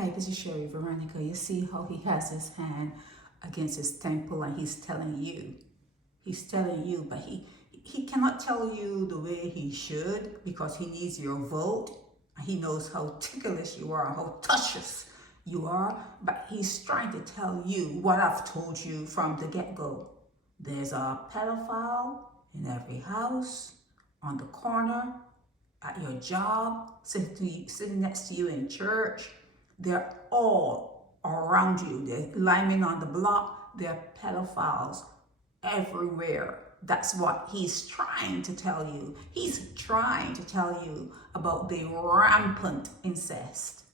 Hi, this is Sherry Veronica. You see how he has his hand against his temple and he's telling you, but he cannot tell you the way he should because he needs your vote. He knows how ticklish you are, how touchiest you are, but he's trying to tell you what I've told you from the get-go. There's a pedophile in every house, on the corner, at your job, sitting next to you in church. They're all around you. They're lining on the block. They're pedophiles everywhere. That's what he's trying to tell you. He's trying to tell you about the rampant incest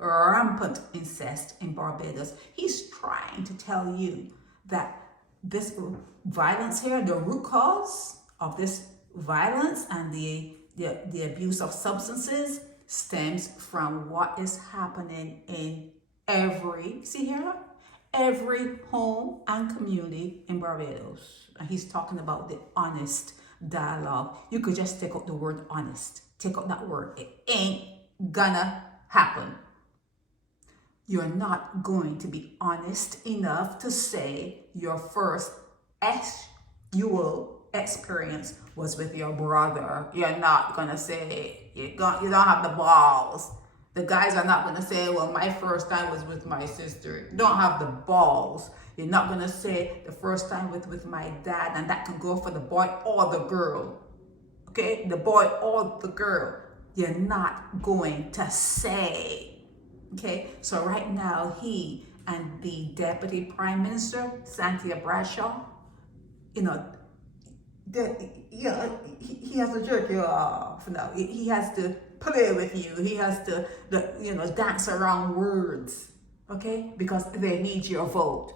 in Barbados. He's trying to tell you that this violence here, the root cause of this violence and the abuse of substances stems from what is happening in every home and community in Barbados. And he's talking about the honest dialogue. You could just take out the word honest. Take out that word. It ain't gonna happen. You're not going to be honest enough to say your first sexual experience was with your brother. You're not gonna say, you don't have the balls. The guys are not gonna say, well, my first time was with my sister. You don't have the balls. You're not gonna say the first time with my dad, and that can go for the boy or the girl. Okay, the boy or the girl. You're not going to say. Okay, so right now he and the Deputy Prime Minister, Santia, he has to jerk you off now. He has to play with you. He has to, dance around words, okay? Because they need your vote.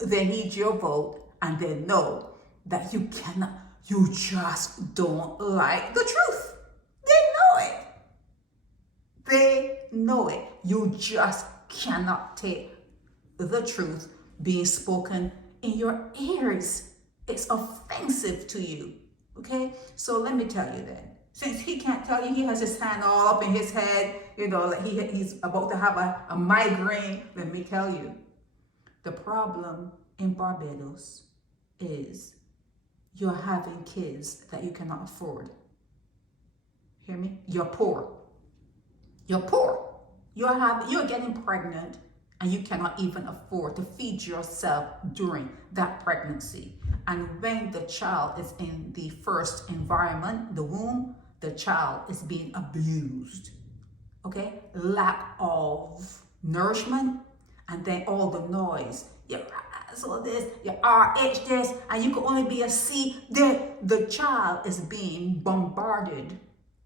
They need your vote, and they know that you just don't like the truth. They know it. You just cannot take the truth being spoken in your ears. It's offensive to you, okay? So let me tell you then. Since he can't tell you, he has his hand all up in his head, like he's about to have a migraine. Let me tell you, the problem in Barbados is you're having kids that you cannot afford. Hear me? You're poor. You're poor. You're getting pregnant and you cannot even afford to feed yourself during that pregnancy. And when the child is in the first environment, the womb, the child is being abused. Okay? Lack of nourishment, and then all the noise. Your all this, your RH this, and you can only be a C. The child is being bombarded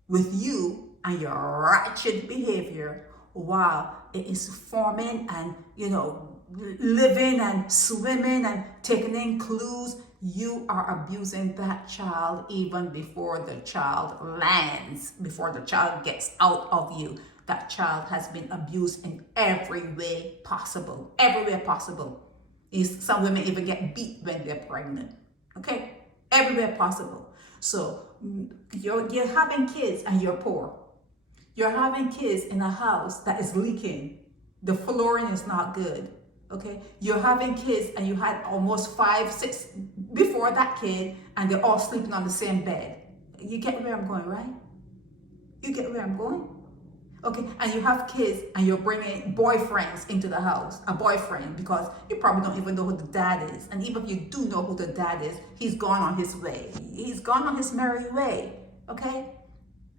with you and your ratchet behavior while it is forming and, living and swimming and taking in clues. You are abusing that child even before the child lands, before the child gets out of you. That child has been abused in every way possible. Everywhere possible. Some women even get beat when they're pregnant. Okay? Everywhere possible. So you're having kids and you're poor. You're having kids in a house that is leaking. The flooring is not good. Okay? You're having kids and you had almost 5, 6 before that kid, and they're all sleeping on the same bed. You get where I'm going, right? You get where I'm going? Okay, and you have kids and you're bringing boyfriends into the house, a boyfriend, because you probably don't even know who the dad is. And even if you do know who the dad is, he's gone on his way. He's gone on his merry way, okay?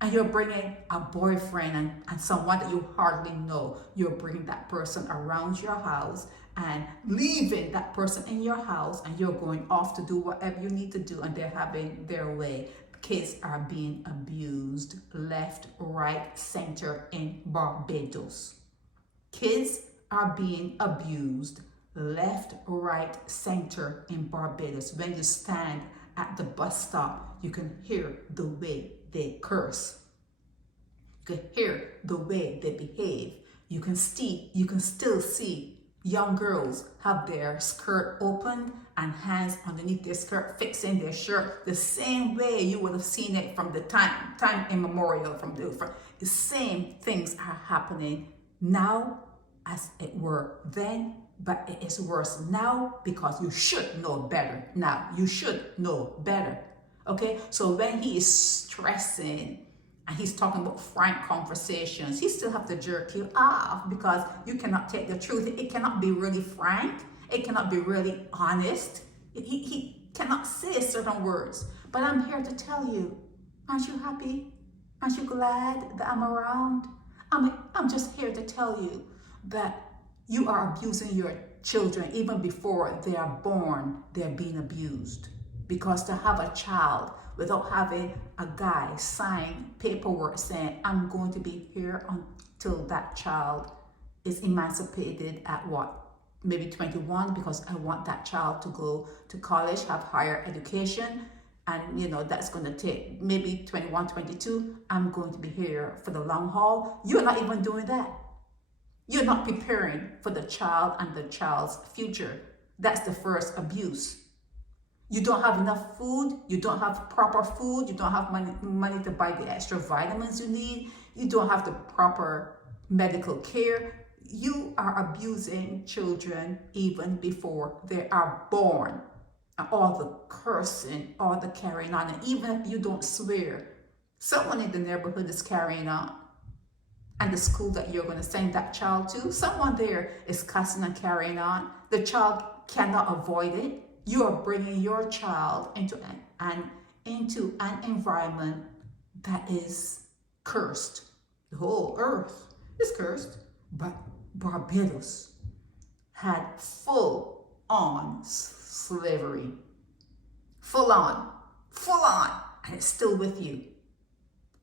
And you're bringing a boyfriend and someone that you hardly know. You're bringing that person around your house and leaving that person in your house, and you're going off to do whatever you need to do, and they're having their way. Kids are being abused left, right, center in Barbados. Kids are being abused left, right, center in Barbados. When you stand at the bus stop, you can hear the way they curse. You can hear the way they behave. You can still see young girls have their skirt open and hands underneath their skirt fixing their shirt the same way you would have seen it from the time immemorial. From the same things are happening now as it were then, but it is worse now because you should know better now. You should know better. Okay? So when he is stressing and he's talking about frank conversations, he still have to jerk you off because you cannot take the truth. It cannot be really frank. It cannot be really honest. He cannot say certain words. But I'm here to tell you, aren't you happy? Aren't you glad that I'm around? I'm just here to tell you that you are abusing your children even before they are born. They're being abused. Because to have a child without having a guy sign paperwork saying, I'm going to be here until that child is emancipated at what? Maybe 21, because I want that child to go to college, have higher education. And, you know, that's going to take maybe 21, 22. I'm going to be here for the long haul. You're not even doing that. You're not preparing for the child and the child's future. That's the first abuse. You don't have enough food. You don't have proper food. You don't have money to buy the extra vitamins you need. You don't have the proper medical care. You are abusing children even before they are born. And all the cursing, all the carrying on. And even if you don't swear, someone in the neighborhood is carrying on. And the school that you're going to send that child to, someone there is cussing and carrying on. The child cannot avoid it. You are bringing your child into an environment that is cursed. The whole earth is cursed. But Barbados had full-on slavery. Full on, and it's still with you.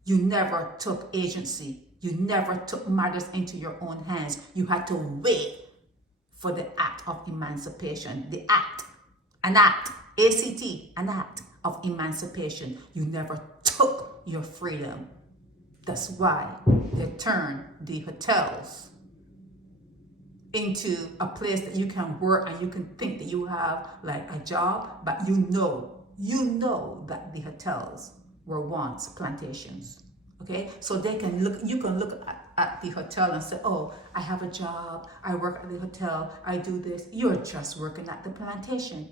You never took agency. You never took matters into your own hands. You had to wait for the act of emancipation. The act, an act, A-C-T, an act of emancipation. You never took your freedom. That's why they turned the hotels into a place that you can work and you can think that you have like a job, but you know that the hotels were once plantations. Okay, so you can look at the hotel and say, oh, I have a job, I work at the hotel, I do this. You're just working at the plantation.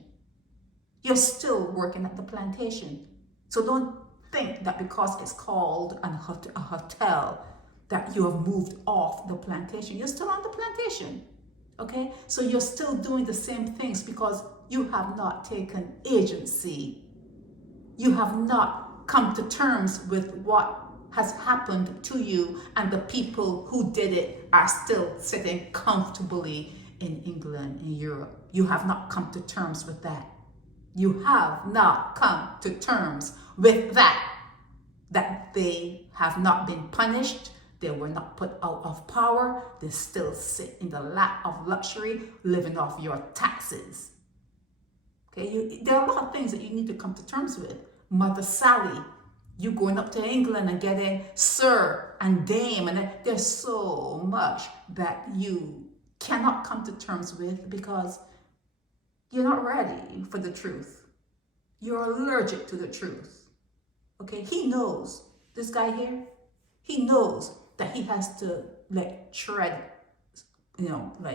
You're still working at the plantation. So don't think that because it's called a hotel that you have moved off the plantation. You're still on the plantation. Okay, so you're still doing the same things because you have not taken agency. You have not come to terms with what has happened to you, and the people who did it are still sitting comfortably in England, in Europe. You have not come to terms with that. You have not come to terms with that they have not been punished. They were not put out of power. They still sit in the lap of luxury, living off your taxes. Okay, there are a lot of things that you need to come to terms with. Mother Sally, you going up to England and getting sir and dame, and there's so much that you cannot come to terms with because you're not ready for the truth. You're allergic to the truth. Okay, he knows, this guy here, he knows that he has to tread,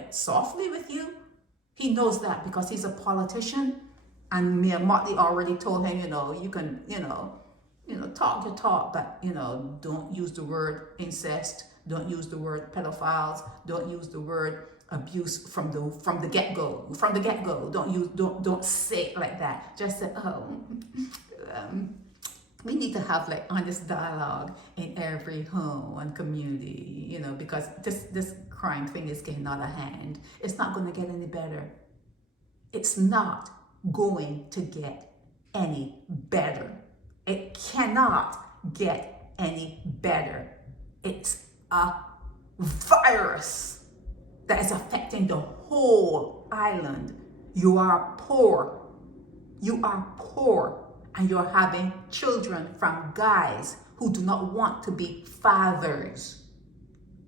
softly with you. He knows that because he's a politician, and Mia Motley already told him, you can, talk your talk, but, don't use the word incest, don't use the word pedophiles, don't use the word abuse from the get-go. From the get-go, don't say it like that. Just say, we need to have honest dialogue in every home and community, because this crime thing is getting out of hand. It's not going to get any better. It's not going to get any better. It cannot get any better. It's a virus that is affecting the whole island. You are poor. And you're having children from guys who do not want to be fathers.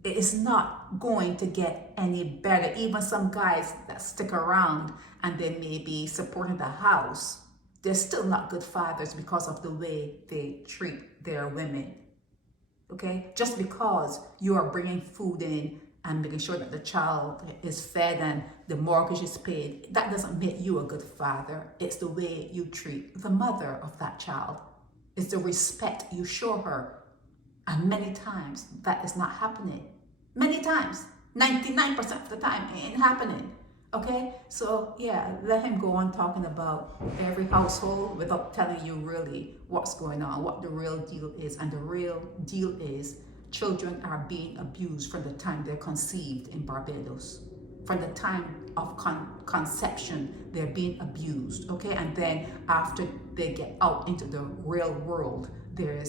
It is not going to get any better. Even some guys that stick around and they may be supporting the house, they're still not good fathers because of the way they treat their women. Okay? Just because you are bringing food in and making sure that the child is fed and the mortgage is paid, that doesn't make you a good father. It's the way you treat the mother of that child. It's the respect you show her. And many times that is not happening. Many times, 99% of the time, it ain't happening. Okay, so yeah, let him go on talking about every household without telling you really what's going on, what the real deal is. And the real deal is children are being abused from the time they're conceived in Barbados. From the time of conception, they're being abused, okay? And then after they get out into the real world, there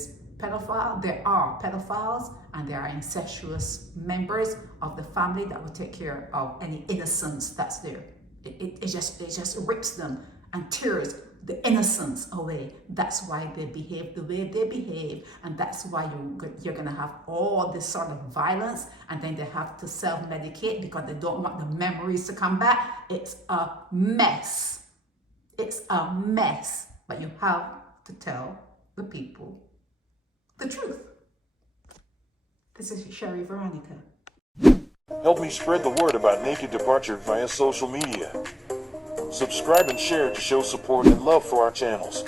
are pedophiles and there are incestuous members of the family that will take care of any innocence that's there. It just rips them and tears the innocence away. That's why they behave the way they behave, and that's why you're gonna have all this sort of violence, and then they have to self-medicate because they don't want the memories to come back. It's a mess. It's a mess. But you have to tell the people the truth. This is Sherry Veronica. Help me spread the word about Naked Departure via social media. Subscribe and share to show support and love for our channels.